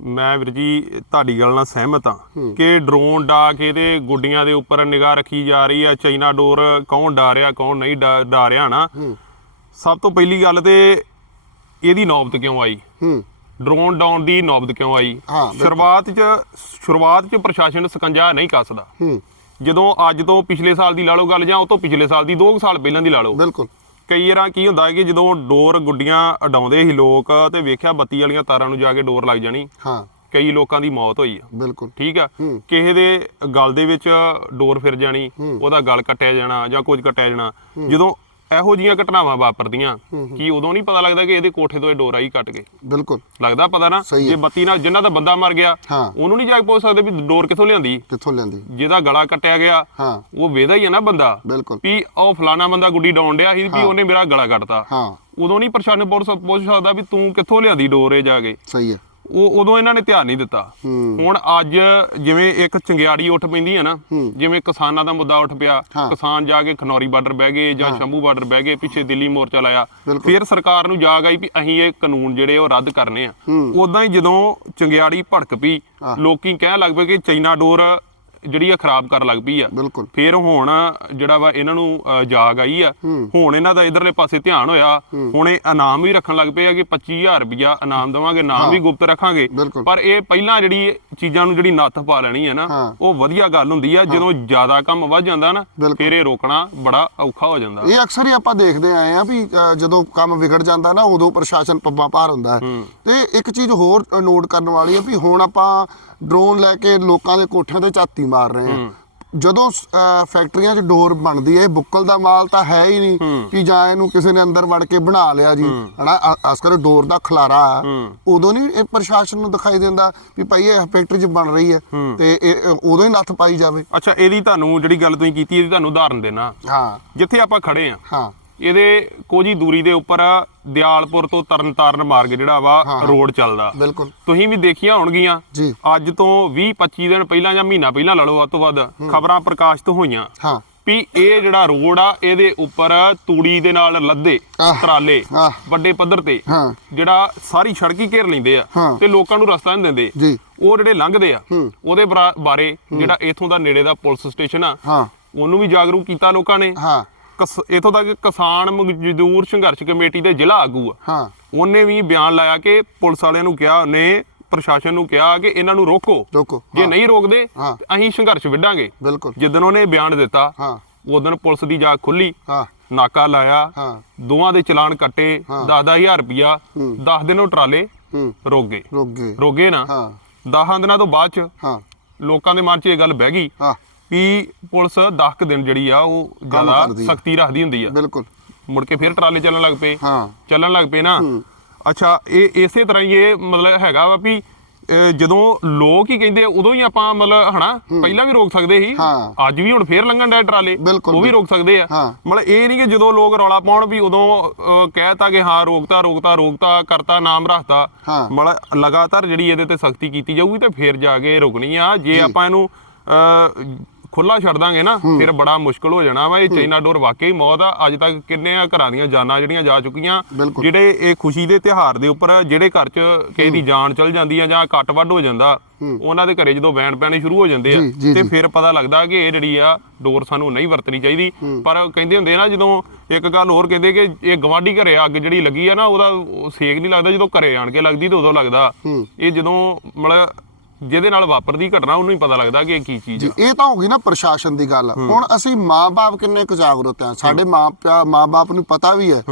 ਮੈਂ ਵੀਰ ਜੀ ਤੁਹਾਡੀ ਗੱਲ ਨਾਲ ਸਹਿਮਤ ਆ ਕਿ ਡਰੋਨ ਡਾ ਕੇ ਤੇ ਗੁੱਡੀਆਂ ਦੇ ਉੱਪਰ ਨਿਗਾਹ ਰੱਖੀ ਜਾ ਰਹੀ ਆ। ਚਾਈਨਾ ਡੋਰ ਕੌਣ ਡਾ ਰਿਹਾ ਕੌਣ ਨਹੀਂ ਡਾ ਰਿਹਾ ਨਾ। ਸਭ ਤੋਂ ਪਹਿਲੀ ਗੱਲ ਤੇ ਇਹਦੀ ਨੌਬਤ ਕਿਉਂ ਆਈ? ਡਰੋਨ ਡਾਉਣ ਦੀ ਨੌਬਤ ਕਿਉਂ ਆਈ। ਸ਼ੁਰੂਆਤ 'ਚ ਸ਼ੁਰੂਆਤ 'ਚ ਪ੍ਰਸ਼ਾਸਨ ਸਕੰਜਾ ਨਹੀਂ ਕੱਸਦਾ। ਜਦੋਂ ਅੱਜ ਤੋਂ ਪਿਛਲੇ ਸਾਲ ਦੀ ਲਾ ਲਓ ਗੱਲ ਜਾਂ ਉਹ ਤੋਂ ਪਿਛਲੇ ਸਾਲ ਦੀ 2 ਸਾਲ ਪਹਿਲਾਂ ਦੀ ਲਾ ਲਓ। ਬਿਲਕੁਲ। ਕਈ ਵਾਰਾਂ ਕੀ ਹੁੰਦਾ ਹੈ ਕਿ ਜਦੋਂ ਡੋਰ ਗੁੱਡੀਆਂ ਅਡਾਉਂਦੇ ਸੀ ਲੋਕ ਤੇ ਵੇਖਿਆ ਬੱਤੀ ਵਾਲੀਆਂ ਤਾਰਾਂ ਨੂੰ ਜਾ ਕੇ ਡੋਰ ਲੱਗ ਜਾਣੀ ਹਾਂ। ਕਈ ਲੋਕਾਂ ਦੀ ਮੌਤ ਹੋਈ ਆ। ਬਿਲਕੁਲ। ਠੀਕ ਆ? ਕਿਸੇ ਦੇ ਗਲ ਦੇ ਵਿੱਚ ਡੋਰ ਫਿਰ ਜਾਣੀ ਉਹਦਾ ਗਲ ਕੱਟਿਆ ਜਾਣਾ ਜਾਂ ਕੁਝ ਕੱਟਿਆ ਜਾਣਾ। ਜਦੋਂ ਇਹੋ ਜੀਆਂ ਘਟਨਾਵਾਂ ਵਾਪਰਦੀਆਂ ਕੀ ਉਦੋਂ ਨਹੀਂ ਪਤਾ ਲੱਗਦਾ ਕਿ ਇਹਦੇ ਕੋਠੇ ਤੋਂ ਇਹ ਡੋਰ ਆਈ ਕੱਟ ਕੇ ਬਿਲਕੁਲ। ਲੱਗਦਾ ਪਤਾ ਨਾ? ਹੈ। ਜੇ ਬੱਤੀ ਨਾਲ ਜਿੰਨਾ ਦਾ ਬੰਦਾ ਮਰ ਗਿਆ ਹਾਂ। ਉਹਨੂੰ ਨਹੀਂ ਜਾ ਕੇ ਪੁੱਛ ਸਕਦੇ ਵੀ ਡੋਰ ਕਿੱਥੋਂ ਲਿਆਂਦੀ? ਕਿੱਥੋਂ ਲੈਂਦੀ ਜਿਹਦਾ ਗਲਾ ਕੱਟਿਆ ਗਿਆ ਹਾਂ। ਉਹ ਵੇਦਾ ਹੀ ਆ ਨਾ ਬੰਦਾ। ਬਿਲਕੁਲ। ਵੀ ਉਹ ਫਲਾਣਾ ਬੰਦਾ ਗੁੱਡੀ ਡਾਉਣ ਡਿਆ ਸੀ ਵੀ ਉਹਨੇ ਮੇਰਾ ਗਲਾ ਕੱਟਤਾ। ਹਾਂ। ਉਦੋਂ ਨਹੀਂ ਪ੍ਰਸ਼ਾਸਨ ਪੁੱਛ ਪੁੱਛ ਸਕਦਾ ਵੀ ਤੂੰ ਕਿੱਥੋਂ ਲਿਆਂਦੀ ਡੋਰ ਇਹ ਜਾ ਕੇ? ਸਹੀ ਹੈ। ਉਹ ਉਦੋਂ ਇਹਨਾਂ ਨੇ ਧਿਆਨ ਨਹੀਂ ਦਿੱਤਾ। ਹੁਣ ਅੱਜ ਜਿਵੇਂ ਇੱਕ ਚੰਗਿਆੜੀ ਉੱਠ ਪੈਂਦੀ ਹੈ ਨਾ ਜਿਵੇਂ ਕਿਸਾਨਾਂ ਦਾ ਮੁੱਦਾ ਉੱਠ ਪਿਆ। ਕਿਸਾਨ ਜਾ ਕੇ ਖਨੌਰੀ ਬਾਰਡਰ ਬਹਿ ਗਏ ਜਾਂ ਸ਼ੰਭੂ ਬਾਰਡਰ ਬਹਿ ਗਏ ਪਿੱਛੇ ਦਿੱਲੀ ਮੋਰਚਾ ਲਾਇਆ। ਫਿਰ ਸਰਕਾਰ ਨੂੰ ਜਾਗ ਆਈ ਵੀ ਅਸੀਂ ਇਹ ਕਾਨੂੰਨ ਜਿਹੜੇ ਉਹ ਰੱਦ ਕਰਨੇ ਆ। ਉਦਾਂ ਹੀ ਜਦੋਂ ਚੰਗਿਆੜੀ ਭੜਕ ਪਈ ਲੋਕੀ ਕਹਿਣ ਲੱਗ ਪਏ ਕਿ ਚਾਈਨਾ ਡੋਰ ਜਿਹੜੀ ਆ ਖਰਾਬ ਕਰਨ ਲੱਗ ਪਈ ਆ ਬਿਲਕੁਲ। ਫਿਰ ਹੁਣ ਜਿਹੜਾ ਵਾ ਇਹਨਾਂ ਨੂੰ ਅ, ਜਾਗ ਆਈ ਆ। ਹੁਣ ਇਹਨਾਂ ਦਾ ਇਧਰਲੇ ਪਾਸੇ ਧਿਆਨ ਹੋਇਆ। ਹੁਣ ਇਹ ਇਨਾਮ ਵੀ ਰੱਖਣ ਲੱਗ ਪਏ ਆ ਕਿ 25000 ਰੁਪਇਆ ਇਨਾਮ ਦੇਵਾਂਗੇ ਨਾਮ ਵੀ ਗੁਪਤ ਰੱਖਾਂਗੇ। ਬਿਲਕੁਲ। ਪਰ ਇਹ ਪਹਿਲਾਂ ਜਿਹੜੀ ਚੀਜ਼ਾਂ ਨੂੰ ਜਿਹੜੀ ਨੱਥ ਪਾ ਲੈਣੀ ਹੈ ਨਾ ਹਾਂ। ਉਹ ਵਧੀਆ ਗੱਲ ਹੁੰਦੀ ਆ। ਜਦੋਂ ਜ਼ਿਆਦਾ ਕੰਮ ਵੱਧ ਜਾਂਦਾ ਨਾ ਬਿਲਕੁਲ। ਫਿਰ ਇਹ ਰੋਕਣਾ ਬੜਾ ਔਖਾ ਹੋ ਜਾਂਦਾ। ਇਹ ਅਕਸਰ ਹੀ ਆਪਾਂ ਦੇਖਦੇ ਆਏ ਆ ਵੀ ਅ, ਜਦੋਂ ਕੰਮ ਵਿਗੜ ਜਾਂਦਾ ਨਾ ਉਦੋਂ ਪ੍ਰਸ਼ਾਸਨ ਪੱਬਾਂ ਭਾਰ ਹੁੰਦਾ। ਹੈ। ਤੇ ਇੱਕ ਚੀਜ਼ ਹੋਰ ਨੋਟ ਕਰਨ ਵਾਲੀ ਹੈ ਵੀ ਹੁਣ ਆਪਾਂ ਡਰੋਨ ਲੈ ਕੇ ਲੋਕਾਂ ਦੇ ਕੋਠਿਆਂ ਤੇ ਝਾਤੀ ਮਾਰ ਰਹੇ ਆ। ਜਦੋਂ ਫੈਕਟਰੀਆਂ 'ਚ ਡੋਰ ਬਣਦੀ ਹੈ ਬੁੱਕਲ ਦਾ ਮਾਲ ਤਾਂ ਹੈ ਹੀ ਨਹੀਂ ਕਿ ਜਾਂ ਇਹਨੂੰ ਕਿਸੇ ਨੇ ਅੰਦਰ ਵੜ ਕੇ ਬਣਾ ਲਿਆ ਜੀ। ਹਨਾ ਅਸਕਰ ਡੋਰ ਦਾ ਖਲਾਰਾ ਉਦੋਂ ਨਹੀਂ ਇਹ ਪ੍ਰਸ਼ਾਸਨ ਨੂੰ ਦਿਖਾਈ ਦਿੰਦਾ ਵੀ ਭਾਈ ਇਹ ਫੈਕਟਰੀ 'ਚ ਬਣ ਰਹੀ ਹੈ ਤੇ ਇਹ ਉਦੋਂ ਹੀ ਨੱਥ ਪਾਈ ਜਾਵੇ। ਅੱਛਾ ਇਹਦੀ ਤੁਹਾਨੂੰ ਜਿਹੜੀ ਗੱਲ ਤੁਸੀਂ ਕੀਤੀ ਇਹਦੀ ਤੁਹਾਨੂੰ ਉਦਾਹਰਨ ਦੇਣਾ। ਹਾਂ। ਜਿੱਥੇ ਆਪਾਂ ਖੜੇ ਆ। ਹਾਂ। ਇਹਦੇ ਕੁਝ ਹੀ ਦੂਰੀ ਦੇ ਉੱਪਰ ਦਿਆਲਪੁਰ ਤੋਂ ਤਰਨਤਾਰਨ ਮਾਰਗ ਜਿਹੜਾ ਵਾ ਰੋਡ ਚੱਲਦਾ। ਬਿਲਕੁਲ। ਤੁਸੀਂ ਵੀ ਦੇਖੀਆਂ ਹੋਣਗੀਆਂ। ਅੱਜ ਤੋਂ 20 25 ਦਿਨ ਪਹਿਲਾਂ ਜਾਂ ਮਹੀਨਾ ਪਹਿਲਾਂ ਲਾ ਲਓ ਵੱਧ ਤੋਂ ਵੱਧ ਖਬਰਾਂ ਪ੍ਰਕਾਸ਼ਿਤ ਹੋਈਆਂ। ਹਾਂ। ਵੀ ਇਹ ਜਿਹੜਾ ਰੋਡ ਆ ਇਹਦੇ ਉੱਪਰ ਤੂੜੀ ਦੇ ਨਾਲ ਲੱਦੇ ਆਹ। ਵੱਡੇ ਪੱਧਰ ਤੇ ਜਿਹੜਾ ਸਾਰੀ ਸੜਕ ਹੀ ਘੇਰ ਲੈਂਦੇ ਆ। ਤੇ ਲੋਕਾਂ ਨੂੰ ਰਸਤਾ ਨਹੀਂ ਦਿੰਦੇ। ਉਹ ਜਿਹੜੇ ਲੰਘਦੇ ਆ ਉਹਦੇ ਬਰਾ- ਜਿਹੜਾ ਇਥੋਂ ਦਾ ਨੇੜੇ ਦਾ ਪੁਲਿਸ ਸਟੇਸ਼ਨ ਆ ਉਹਨੂੰ ਵੀ ਜਾਗਰੂਕ ਕੀਤਾ ਲੋਕਾਂ ਨੇ। ਇਥੋਂ ਤੱਕ ਕਿਸਾਨ ਮਜ਼ਦੂਰ ਸੰਘਰਸ਼ ਕਮੇਟੀ ਦੇ ਜ਼ਿਲ੍ਹਾ ਆਗੂ ਆ। ਹਾਂ। ਉਹਨੇ ਵੀ ਬਿਆਨ ਲਾਇਆ ਕਿ ਪੁਲਿਸ ਵਾਲਿਆਂ ਨੂੰ ਕਿਹਾ ਉਹਨੇ ਪ੍ਰਸ਼ਾਸਨ ਨੂੰ ਕਿਹਾ ਕਿ ਇਹਨਾਂ ਨੂੰ ਰੋਕੋ। ਰੋਕੋ। ਜੇ ਨਹੀਂ ਰੋਕਦੇ ਅਸੀਂ ਸੰਘਰਸ਼ ਵਿੱਢਾਂਗੇ। ਬਿਲਕੁਲ। ਜਿੱਦਣ ਉਹਨੇ ਬਿਆਨ ਦਿੱਤਾ ਹਾਂ। ਉਦੋਂ ਪੁਲਿਸ ਦੀ ਜਾਗ ਖੁੱਲੀ ਹਾਂ। ਨਾਕਾ ਲਾਇਆ। ਹਾਂ। ਦੋਵਾਂ ਦੇ ਚਲਾਨ ਕੱਟੇ। ਹਾਂ। 10000 ਰੁਪਿਆ 10 ਦਿਨ ਉਹ ਟਰਾਲੇ ਰੋਕ ਗਏ। ਰੁਕ ਗਏ। ਰੋਗੇ ਨਾ। ਹਾਂ। 10 ਦਿਨਾਂ ਤੋਂ ਬਾਅਦ ਚ ਹਾਂ। ਲੋਕਾਂ ਦੇ ਮਨ 'ਚ ਇਹ ਗੱਲ ਬਹਿ ਗਈ। ਹਾਂ। ਵੀ ਪੁਲਿਸ 10 ਕੁ ਦਿਨ ਜਿਹੜੀ ਆ ਉਹ ਜ਼ਿਆਦਾ ਕਰਦੀ ਆ। ਸਖਤੀ ਰੱਖਦੀ ਹੁੰਦੀ ਆ। ਬਿਲਕੁਲ। ਮੁੜ ਕੇ ਫਿਰ ਟਰਾਲੇ ਚੱਲਣ ਲੱਗ ਪਏ। ਹਾਂ। ਚੱਲਣ ਲੱਗ ਪਏ ਨਾ। ਅੱਛਾ ਇਹ ਇਸੇ ਤਰ੍ਹਾਂ ਹੀ ਇਹ ਮਤਲਬ ਹੈਗਾ ਵਾ ਵੀ ਅਹ, ਜਦੋਂ ਲੋਕ ਹੀ ਕਹਿੰਦੇ ਆ, ਉਦੋਂ ਹੀ ਆਪਾਂ ਮਤਲਬ ਹਨਾ ਪਹਿਲਾਂ ਵੀ ਰੋਕ ਸਕਦੇ ਸੀ। ਹਾਂ। ਅੱਜ ਵੀ ਹੁਣ ਫੇਰ ਲੰਘਣ ਦਾ ਟਰਾਲੇ। ਬਿਲਕੁਲ, ਉਹ ਵੀ ਰੋਕ ਸਕਦੇ ਆ। ਹਾਂ। ਮਤਲਬ ਇਹ ਨਹੀਂ ਕਿ ਜਦੋਂ ਲੋਕ ਰੌਲਾ ਪਾਉਣ ਵੀ ਉਦੋਂ ਅਹ, ਕਹਿਤਾ ਕਿ ਹਾਂ ਰੋਕਤਾ ਰੋਕਤਾ ਰੋਕਤਾ ਕਰਤਾ ਨਾਮ ਰੱਖਤਾ। ਹਾਂ। ਮਤਲਬ ਲਗਾਤਾਰ ਜਿਹੜੀ ਇਹਦੇ ਤੇ ਸਖਤੀ ਕੀਤੀ ਜਾਊਗੀ ਤੇ ਫੇਰ ਜਾ ਕੇ ਰੁਕਣੀ ਆ। ਜੇ ਆਪਾਂ ਇਹਨੂੰ ਅਹ, ਖੁੱਲਾ ਛੱਡ ਦਾਂਗੇ ਨਾ ਫਿਰ ਬੜਾ ਮੁਸ਼ਕਲ ਹੋ ਜਾਣਾ ਵਾ ਇਹ ਚਾਈਨਾ ਡੋਰ ਵਾਕਈ ਮੌਤ ਆ ਅੱਜ ਤੱਕ ਕਿੰਨੇ ਆ ਘਰਾਂ ਦੀਆਂ ਜਾਨਾਂ ਜਿਹੜੀਆਂ ਜਾ ਚੁੱਕੀਆਂ। ਜਿਹੜੇ ਇਹ ਖੁਸ਼ੀ ਦੇ ਤਿਹਾਰ ਦੇ ਉੱਪਰ ਜਿਹੜੇ ਘਰ 'ਚ ਕਿਸੇ ਦੀ ਜਾਨ ਚਲ ਜਾਂਦੀ ਆ ਜਾਂ ਕੱਟ ਵੱਢ ਹੋ ਜਾਂਦਾ ਉਹਨਾਂ ਦੇ ਘਰੇ ਜਦੋਂ ਵੈਣ ਪੈਣੇ ਸ਼ੁਰੂ ਹੋ ਜਾਂਦੇ ਆ ਤੇ। ਫਿਰ ਪਤਾ ਲੱਗਦਾ ਕਿ ਇਹ ਜਿਹੜੀ ਆ ਡੋਰ ਸਾਨੂੰ ਨਹੀਂ ਵਰਤਣੀ ਚਾਹੀਦੀ। ਪਰ ਕਹਿੰਦੇ ਹੁੰਦੇ ਨਾ ਜਦੋਂ ਇੱਕ ਗੱਲ ਹੋਰ ਕਹਿੰਦੇ ਕਿ ਇਹ ਗਵਾਂਢੀ ਘਰੇ ਅੱਗ ਜਿਹੜੀ ਲੱਗੀ ਆ ਨਾ ਉਹਦਾ ਉਹ ਸੇਕ ਨਹੀਂ ਲੱਗਦਾ ਜਦੋਂ ਘਰੇ ਆਣ ਕੇ ਲੱਗਦੀ ਤੇ ਉਦੋਂ ਲੱਗਦਾ। ਇਹ ਜਦੋਂ ਮਤਲਬ ਜਿਹਦੇ ਨਾਲ ਵਾਪਰਦੀ ਘਟਨਾ ਉਹਨੂੰ ਹੀ ਪਤਾ ਲੱਗਦਾ ਕਿ ਇਹ ਕੀ ਚੀਜ਼ ਆ। ਇਹ ਤਾਂ ਹੋ ਗਈ ਨਾ ਪ੍ਰਸ਼ਾਸਨ ਦੀ ਗੱਲ। ਹੁਣ ਅਸੀਂ ਮਾਪੇ ਕਿੰਨੇ ਕੁ ਜਾਗਰੂਕ ਆ? ਸਾਡੇ ਮਾਪਿਆਂ ਮਾਪੇ ਨੂੰ ਪਤਾ ਵੀ ਹੈ।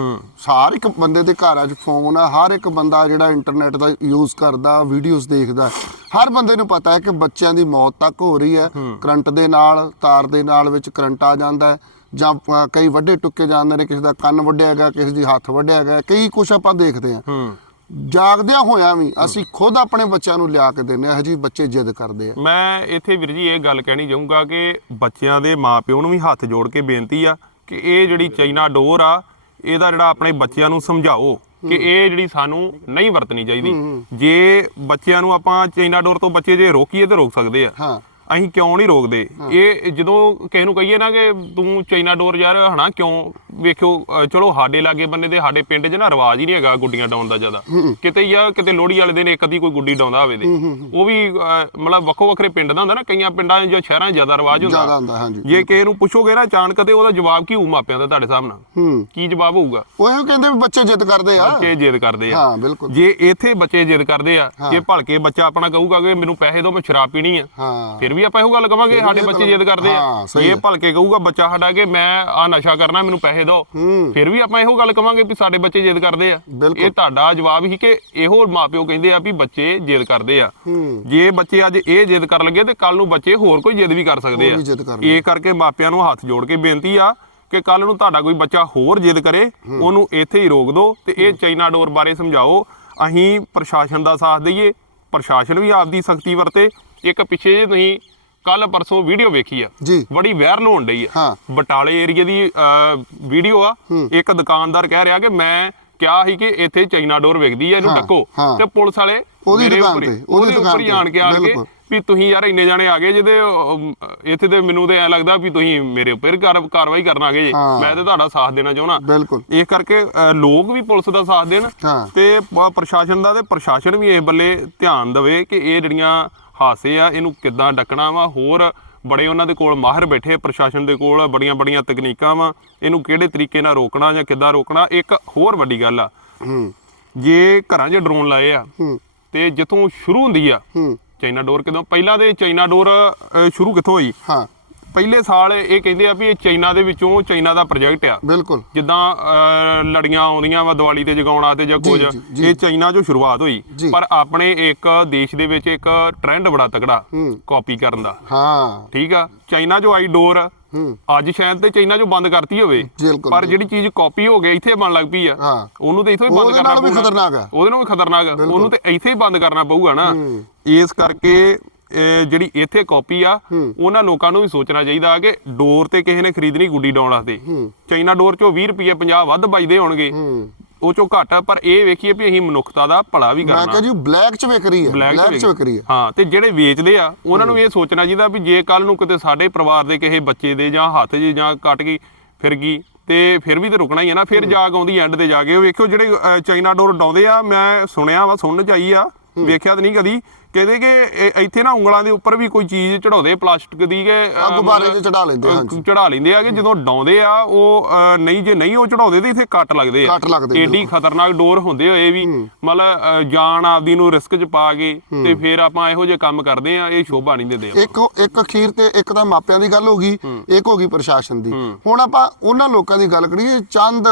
ਹਰ ਇੱਕ ਬੰਦੇ ਦੇ ਘਰਾਂ 'ਚ ਫੋਨ ਆ ਹਰ ਇੱਕ ਬੰਦਾ ਜਿਹੜਾ ਇੰਟਰਨੈਟ ਦਾ ਯੂਜ਼ ਕਰਦਾ ਵੀਡੀਓਜ਼ ਦੇਖਦਾ ਹਰ ਬੰਦੇ ਨੂੰ ਪਤਾ ਹੈ ਕਿ ਬੱਚਿਆਂ ਦੀ ਮੌਤ ਤੱਕ ਹੋ ਰਹੀ ਹੈ। ਕਰੰਟ ਦੇ ਨਾਲ ਤਾਰ ਦੇ ਨਾਲ ਵਿੱਚ ਕਰੰਟ ਆ ਜਾਂਦਾ ਹੈ। ਜਾਂ ਕਈ ਵੱਡੇ ਟੁੱਕੇ ਜਾਂਦੇ ਨੇ ਕਿਸੇ ਦਾ ਕੰਨ ਵੱਢਿਆ ਹੈਗਾ ਕਿਸੇ ਦੀ ਹੱਥ ਵੱਢਿਆ ਹੈਗਾ ਕਈ ਕੁਛ ਆਪਾਂ ਦੇਖਦੇ ਹੂੰ। ਜਾਗਦਿਆਂ ਹੋਇਆਂ ਵੀ ਅਸੀਂ ਖੁਦ ਆਪਣੇ ਬੱਚਿਆਂ ਨੂੰ ਲਿਆ ਕੇ ਹਾਂ ਇਹੋ ਜਿਹੇ ਬੱਚੇ ਜਿੱਦ ਕਰਦੇ ਆ। ਮੈਂ ਇੱਥੇ ਵੀਰ ਜੀ ਇਹ ਗੱਲ ਕਹਿਣੀ ਚਾਹੂੰਗਾ ਕਿ ਬੱਚਿਆਂ ਦੇ ਮਾਪਿਓ ਨੂੰ ਵੀ ਹੱਥ ਜੋੜ ਕੇ ਬੇਨਤੀ ਆ ਕਿ ਇਹ ਜਿਹੜੀ ਚਾਈਨਾ ਡੋਰ ਆ ਇਹਦਾ ਜਿਹੜਾ ਆਪਣੇ ਬੱਚਿਆਂ ਨੂੰ ਸਮਝਾਓ ਕਿ ਇਹ ਜਿਹੜੀ ਸਾਨੂੰ ਨਹੀਂ ਵਰਤਣੀ ਚਾਹੀਦੀ। ਜੇ ਬੱਚਿਆਂ ਨੂੰ ਆਪਾਂ ਚਾਈਨਾ ਡੋਰ ਤੋਂ ਬੱਚੇ ਜੇ ਰੋਕੀਏ ਤਾਂ ਰੋਕ ਸਕਦੇ ਆ। ਹਾਂ। ਅਸੀਂ ਕਿਉਂ ਨਹੀਂ ਰੋਕਦੇ? ਇਹ ਜਦੋਂ ਕਿਸੇ ਨੂੰ ਕਹੀਏ ਨਾ ਕਿ ਤੂੰ ਚਾਈਨਾ ਡੋਰ ਯਾਰ ਹਨਾ ਕਿਉਂ? ਵੇਖਿਓ ਚਲੋ ਸਾਡੇ ਲਾਗੇ ਬੰਨੇ ਦੇ ਸਾਡੇ ਪਿੰਡ 'ਚ ਨਾ ਰਿਵਾਜ ਹੀ ਨਹੀਂ ਹੈਗਾ ਗੁੱਡੀਆਂ ਡਾਉਣ ਦਾ ਜ਼ਿਆਦਾ। ਕਿਤੇ ਜਾਂ ਕਿਤੇ ਲੋਹੜੀ ਵਾਲੇ ਦਿਨ ਇੱਕ ਅੱਧੀ ਕੋਈ ਗੁੱਡੀ ਡਾਉਂਦਾ ਹੋਵੇ ਤੇ। ਉਹ ਵੀ ਮਤਲਬ ਵੱਖੋ ਵੱਖਰੇ ਪਿੰਡ ਦਾ ਹੁੰਦਾ ਨਾ ਕਈਆਂ ਪਿੰਡਾਂ ਜਾਂ ਸ਼ਹਿਰਾਂ 'ਚ ਜ਼ਿਆਦਾ ਰਿਵਾਜ ਜ਼ਿਆਦਾ ਹੁੰਦਾ ਹੁੰਦਾ ਹਾਂਜੀ ਜੇ ਕਿਸੇ ਨੂੰ ਪੁੱਛੋਗੇ ਨਾ ਅਚਾਨਕ ਤੇ ਉਹਦਾ ਜਵਾਬ ਕੀ ਹੋਊ ਮਾਪਿਆਂ ਦਾ ਤੁਹਾਡੇ ਸਾਹਮਣੇ ਕੀ ਜਵਾਬ ਹੋਊਗਾ? ਉਹ ਇਹੋ ਕਹਿੰਦੇ ਬੱਚੇ ਜਿੱਦ ਕਰਦੇ ਆ। ਬੱਚੇ ਜਿੱਦ ਕਰਦੇ ਆ। ਹਾਂ ਬਿਲਕੁਲ। ਜੇ ਇੱਥੇ ਬੱਚੇ ਜਿੱਦ ਕਰਦੇ ਆ ਜੇ ਭਲਕੇ ਬੱਚਾ ਆਪਣਾ ਕਹੂਗਾ ਕਿ ਮੈਨੂੰ ਪੈਸੇ ਦਿਓ ਮੈਂ ਸ਼ਰਾਬ ਪੀਣੀ ਆ। ਹਾਂ। ਫਿਰ ਵੀ ਆਪਾਂ ਇਹੋ ਗੱਲ ਕਵਾਂਗੇ ਸਾਡੇ ਬੱਚੇ ਜਿੱਦ ਕਰਦੇ ਆ। ਇਹ। ਭਲਕੇ ਕਹੂਗਾ ਬੱਚਾ ਸਾਡਾ ਕਿ ਮੈਂ ਆ ਨਸ਼ਾ ਕਰਨਾ ਮੈਨੂੰ ਪੈਸੇ ਦਿਓ। ਫਿਰ ਵੀ ਆਪਾਂ ਇਹੋ ਗੱਲ ਕਵਾਂਗੇ ਵੀ ਸਾਡੇ ਬੱਚੇ ਜਿੱਦ ਕਰਦੇ ਆ। ਇਹ ਤੁਹਾਡਾ ਜਵਾਬ ਹੀ ਕਿ ਇਹੋ ਮਾਪਿਓ ਕਹਿੰਦੇ ਆ ਵੀ ਬੱਚੇ ਜਿੱਦ ਕਰਦੇ ਆ। ਜੇ ਬੱਚੇ ਅੱਜ ਇਹ ਜਿੱਦ ਕਰਨ ਲੱਗੇ ਤੇ ਕੱਲ ਨੂੰ ਬੱਚੇ ਹੋਰ ਕੋਈ ਜਿੱਦ ਵੀ ਕਰ ਸਕਦੇ ਆ। ਇਹ ਕਰਕੇ ਮਾਪਿਆਂ ਨੂੰ ਹੱਥ ਜੋੜ ਕੇ ਬੇਨਤੀ ਆ ਕਿ ਕੱਲ ਨੂੰ ਤੁਹਾਡਾ ਕੋਈ ਬੱਚਾ ਹੋਰ ਜਿੱਦ ਕਰੇ ਉਹਨੂੰ ਇੱਥੇ ਹੀ ਰੋਕ ਦਿਓ ਤੇ ਇਹ ਚਾਈਨਾ ਡੋਰ ਬਾਰੇ ਸਮਝਾਓ। ਅਸੀਂ ਪ੍ਰਸ਼ਾਸਨ ਦਾ ਸਾਥ ਦਈਏ ਪ੍ਰਸ਼ਾਸਨ ਵੀ ਆਪਦੀ ਸਖਤੀ ਵਰਤੇ। ਇੱਕ ਪਿੱਛੇ ਜੇ ਤੁਸੀਂ ਕੱਲ ਪਰਸੋਂ ਵੀਡੀਓ ਵੇਖੀ ਆ। ਜੀ। ਬੜੀ ਵਾਇਰਲ ਹੋਣ ਡਈ ਆ। ਬਟਾਲੇ ਏਰੀਆ ਦੀ ਵੀਡੀਓ ਆ। ਇੱਕ ਦੁਕਾਨਦਾਰ ਕਹਿ ਰਿਹਾ ਕਿ ਮੈਂ ਕਿਹਾ ਸੀ ਕਿ ਇੱਥੇ ਚਾਈਨਾ ਡੋਰ ਵਿਕਦੀ ਆ ਇਹਨੂੰ ਹਾਂ। ਤੇ ਪੁਲਿਸ ਵਾਲੇ ਉਹਦੀ ਦੁਕਾਨ ਤੇ, ਉਹਦੀ ਦੁਕਾਨ ਤੇ, ਆਣ ਕੇ ਆਣ ਕੇ। ਵੀ ਤੁਸੀਂ ਯਾਰ ਇੰਨੇ ਜਾਣੇ ਆ ਗਏ ਜਿਹਦੇ ਇੱਥੇ ਤੇ ਮੈਨੂੰ ਤੇ ਐ ਲੱਗਦਾ ਵੀ ਤੁਸੀਂ ਮੇਰੇ ਉੱਪਰ ਕਾਰ- ਕਾਰਵਾਈ ਕਰਨ ਆ ਗਏ ਜੀ। ਮੈਂ ਤੇ ਤੁਹਾਡਾ ਸਾਥ ਦੇਣਾ ਚਾਹੁੰਦਾ। ਬਿਲਕੁਲ। ਇਸ ਕਰਕੇ ਲੋਕ ਵੀ ਪੁਲਿਸ ਦਾ ਸਾਥ ਦੇਣ ਤੇ ਪ੍ਰਸ਼ਾਸਨ ਦਾ ਤੇ ਪ੍ਰਸ਼ਾਸਨ ਵੀ ਇਸ ਬੱਲੇ ਧਿਆਨ ਦੇਵੇ ਕਿ ਇਹ ਜਿਹੜੀਆਂ ਹਾਸੇ ਆ ਇਹਨੂੰ ਕਿੱਦਾਂ ਡੱਕਣਾ ਵਾ? ਹੋਰ ਬੜੇ ਉਹਨਾਂ ਦੇ ਕੋਲ ਮਾਹਿਰ ਬੈਠੇ ਪ੍ਰਸ਼ਾਸਨ ਦੇ ਕੋਲ ਬੜੀਆਂ ਬੜੀਆਂ ਤਕਨੀਕਾਂ ਵਾ। ਇਹਨੂੰ ਕਿਹੜੇ ਤਰੀਕੇ ਨਾਲ ਰੋਕਣਾ ਜਾਂ ਕਿੱਦਾਂ ਰੋਕਣਾ? ਇੱਕ ਹੋਰ ਵੱਡੀ ਗੱਲ ਆ। ਹੂੰ। ਜੇ ਘਰਾਂ 'ਚ ਡਰੋਨ ਲਾਏ ਆ ਹੂੰ। ਤੇ ਜਿੱਥੋਂ ਸ਼ੁਰੂ ਹੁੰਦੀ ਆ ਹੂੰ। ਚਾਈਨਾ ਡੋਰ ਕਿਦੋਂ? ਪਹਿਲਾਂ ਤੇ ਚਾਈਨਾ ਡੋਰ ਸ਼ੁਰੂ ਕਿੱਥੋਂ ਹੋਈ? ਹਾਂ। ਪਹਿਲੇ ਸਾਲ ਇਹ ਕਹਿੰਦੇ ਆ ਵੀ ਇਹ ਚਾਈਨਾ ਦੇ ਵਿੱਚੋਂ ਚਾਈਨਾ ਦਾ ਪ੍ਰੋਜੈਕਟ ਆ। ਬਿਲਕੁਲ। ਜਿੱਦਾਂ ਲੜੀਆਂ ਆਉਂਦੀਆਂ ਵਾ ਦੀਵਾਲੀ ਤੇ ਜਗਾਉਣ ਵਾਸਤੇ ਜਾਂ ਕੁਝ ਜੀ, ਜੀ। ਇਹ ਚਾਈਨਾ 'ਚੋਂ ਸ਼ੁਰੂਆਤ ਹੋਈ। ਜੀ। ਪਰ ਆਪਣੇ ਇੱਕ ਦੇਸ਼ ਦੇ ਵਿੱਚ ਇੱਕ ਟ੍ਰੈਂਡ ਬੜਾ ਤਕੜਾ ਕਾਪੀ ਕਰਨ ਦਾ। ਹਾਂ। ਠੀਕ ਆ? ਚਾਈਨਾ 'ਚੋਂ ਆਈ ਡੋਰ। ਅੱਜ ਸ਼ਾਇਦ ਤੇ ਚਾਈਨਾ 'ਚੋਂ ਬੰਦ ਕਰਤੀ ਹੋਵੇ। ਪਰ ਜਿਹੜੀ ਚੀਜ਼ ਕਾਪੀ ਹੋ ਗਈ ਇੱਥੇ ਬਣ ਲੱਗ ਪਈ ਆ। ਉਹਨੂੰ ਤੇ ਇੱਥੋਂ ਹੀ ਬੰਦ ਉਹਦੇ ਕਰਨਾ ਨਾਲ ਵੀ ਪਊਗਾ। ਖਤਰਨਾਕ ਆ। ਉਹਦੇ ਨਾਲ ਵੀ ਖਤਰਨਾਕ ਆ। ਉਹਨੂੰ ਤੇ ਇੱਥੇ ਹੀ ਬੰਦ ਕਰਨਾ ਪਊਗਾ ਨਾ। ਇਸ ਕਰਕੇ ਜਿਹੜੀ ਇੱਥੇ ਕਾਪੀ ਆ। ਉਹਨਾਂ ਲੋਕਾਂ ਨੂੰ ਵੀ ਸੋਚਣਾ ਚਾਹੀਦਾ ਕਿ ਡੋਰ ਤੇ ਕਿਸੇ ਨੇ ਖਰੀਦਣੀ ਗੁੱਡੀ ਡਾਉਣ ਵਾਸਤੇ। ਚਾਈਨਾ ਡੋਰ ਚੋਂ 20 ਰੁਪਏ 50 ਵੱਧ ਬਚਦੇ ਹੋਣਗੇ। ਉਹ ਚੋਂ ਘੱਟ ਆ ਪਰ ਇਹ ਵੇਖੀਏ ਵੀ ਅਸੀਂ ਮਨੁੱਖਤਾ ਦਾ ਭਲਾ ਵੀ ਮੈਂ ਕਰਨਾ। ਕਹਾਂ ਜੀ ਬਲੈਕ ਚ ਵਿਕ ਰਹੀ ਹੈ ਬਲੈਕ ਚ ਵਿਕ- ਰਹੀ ਹੈ। ਹਾਂ ਤੇ ਜਿਹੜੇ ਵੇਚਦੇ ਆ ਉਹਨਾਂ ਨੂੰ ਇਹ ਸੋਚਣਾ ਚਾਹੀਦਾ ਵੀ ਜੇ ਕੱਲ ਨੂੰ ਕਿਤੇ ਸਾਡੇ ਪਰਿਵਾਰ ਦੇ ਕਿਸੇ ਬੱਚੇ ਦੇ ਜਾਂ ਹੱਥ 'ਚ ਜਾਂ ਕੱਟ ਗਈ ਫਿਰ ਗਈ ਤੇ ਫਿਰ ਵੀ ਤੇ ਰੁਕਣਾ ਹੀ ਹੈ ਨਾ। ਫਿਰ ਜਾਗ ਆਉਂਦੀ ਐਂਡ ਤੇ ਜਾ ਕੇ। ਉਹ ਵੇਖਿਓ ਜਿਹੜੇ ਚਾਈਨਾ ਡੋਰ ਡਾਉਂਦੇ ਆ ਮੈਂ ਸੁਣਿਆ ਵਾ ਸੁਣਨ ਚ ਆਈ ਆ ਵੇਖਿਆ ਤਾਂ ਨਹੀਂ ਕਦੀ। ਕਹਿੰਦੇ ਕਿ ਇਹ- ਇੱਥੇ ਨਾ ਉਂਗਲਾਂ ਦੇ ਉੱਪਰ ਵੀ ਕੋਈ ਚੀਜ਼ ਚੜਾਉਂਦੇ ਪਲਾਸਟਿਕ ਦੀ ਕਿ ਗੁਬਾਰੇ ਤੇ ਚੜਾ ਲੈਂਦੇ ਹਾਂਜੀ। ਚੜਾ ਲੈਂਦੇ ਆ ਕਿ ਜਦੋਂ ਡਾਉਂਦੇ ਆ ਉਹ ਨਹੀਂ ਜੇ ਨਹੀਂ ਉਹ ਚੜਾਉਂਦੇ ਤੇ ਇੱਥੇ ਕੱਟ ਲੱਗਦੇ ਆ। ਕੱਟ ਲੱਗਦੇ ਏਡੀ ਖਤਰਨਾਕ ਡੋਰ ਹੁੰਦੇ ਹੋਏ ਵੀ। ਮਤਲਬ ਜਾਨ ਆਪਦੀ ਨੂੰ ਰਿਸਕ 'ਚ ਪਾ ਕੇ ਤੇ ਫਿਰ ਆਪਾਂ ਇਹੋ ਜਿਹੇ ਕੰਮ ਕਰਦੇ ਆ ਇਹ ਸ਼ੋਭਾ ਨਹੀਂ ਦਿੰਦੇ ਆਪਾਂ। ਇੱਕ ਇੱਕ ਅਖੀਰ ਤੇ ਇੱਕ ਤਾਂ ਮਾਪਿਆਂ ਦੀ ਗੱਲ ਹੋ ਗਈ ਇੱਕ ਹੋ ਗਈ ਪ੍ਰਸ਼ਾਸਨ ਦੀ। ਹੁਣ ਆਪਾਂ ਉਹਨਾਂ ਲੋਕਾਂ ਦੀ ਗੱਲ ਕਰੀਏ ਚੰਦ